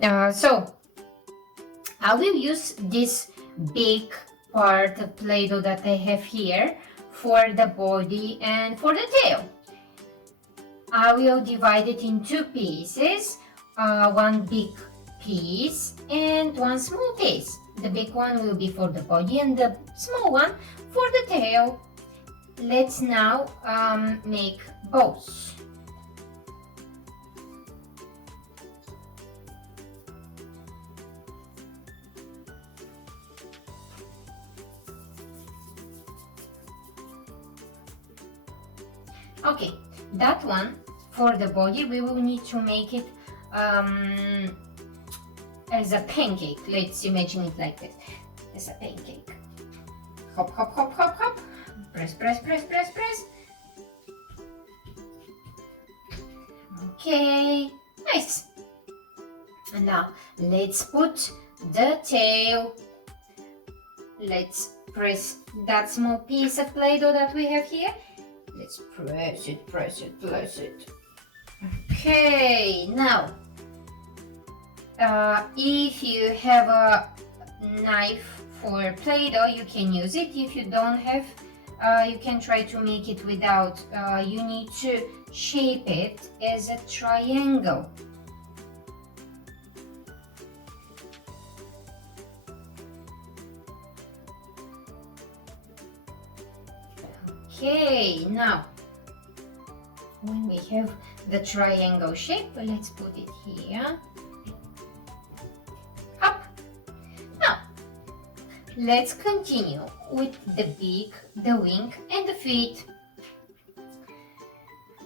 So I will use this big part of Play-Doh that I have here for the body and for the tail. I will divide it in two pieces, one big piece and one small piece. The big one will be for the body and the small one for the tail. Let's now make bows. Okay, that one for the body we will need to make it as a pancake. Let's imagine it like this, as a pancake. Hop, hop, hop, hop, hop. Press, press, press, press, press. Okay, nice. And now let's put the tail. Let's press that small piece of Play-Doh that we have here. Let's press it, press it, press it. Okay, now if you have a knife for Play-Doh, you can use it. If you don't have, you can try to make it without. You need to shape it as a triangle. Okay, now when we have the triangle shape, let's put it here. Up. Now let's continue with the beak, the wing and the feet.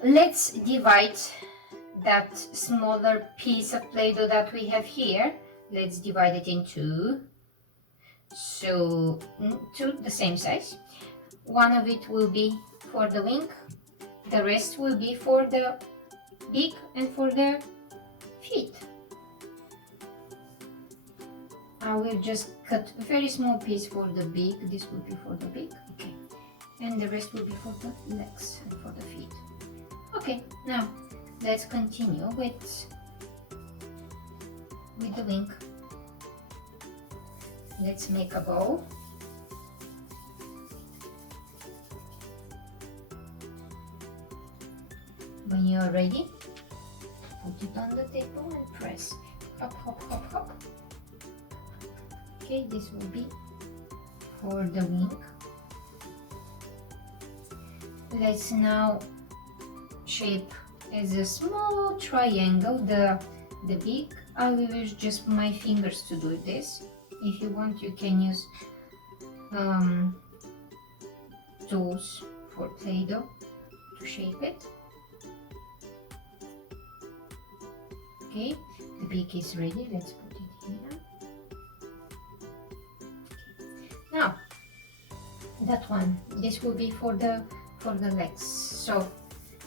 Let's divide that smaller piece of Play-Doh that we have here. Let's divide it in two. So two the same size. One of it will be for the wing, the rest will be for the beak and for the feet. I will just cut a very small piece for the beak. This will be for the beak, okay, and the rest will be for the legs and for the feet. Okay, now let's continue with the wing. Let's make a bow. When you are ready, put it on the table and press. Hop, hop, hop, hop. Okay, this will be for the wing. Let's now shape as a small triangle the beak. I will use just my fingers to do this. If you want, you can use tools for Play-Doh to shape it. Okay, the beak is ready. Let's put it here. Okay. Now, that one, this will be for the legs. So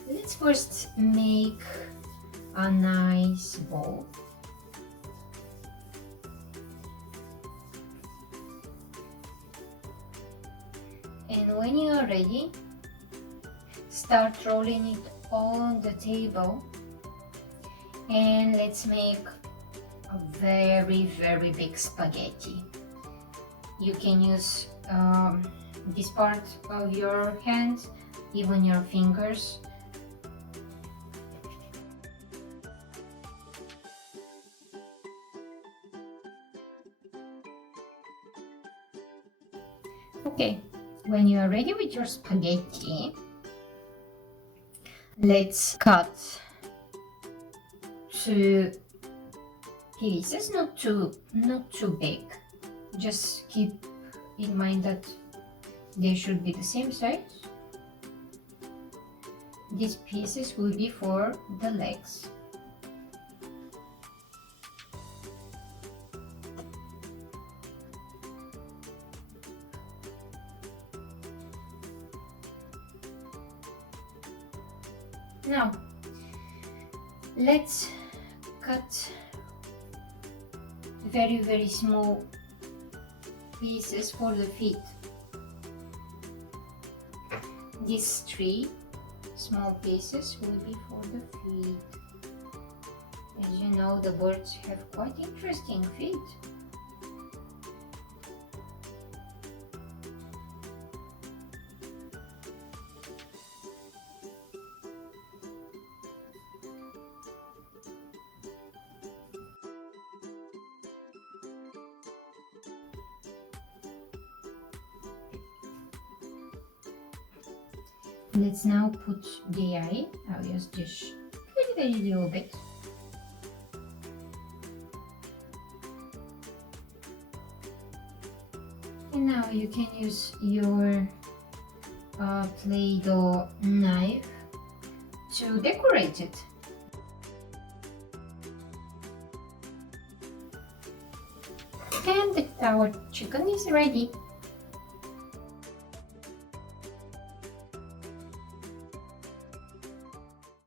let's first make a nice bow. And when you are ready, start rolling it on the table. And let's make a very, very big spaghetti. You can use this part of your hand, even your fingers. Okay, when you are ready with your spaghetti, let's cut two pieces, not too big. Just keep in mind that they should be the same size. These pieces will be for the legs. Now let's cut very, very small pieces for the feet. These three small pieces will be for the feet. As you know, the birds have quite interesting feet. Let's now put the eye. I'll use this very little bit. And now you can use your Play-Doh knife to decorate it. And our chicken is ready.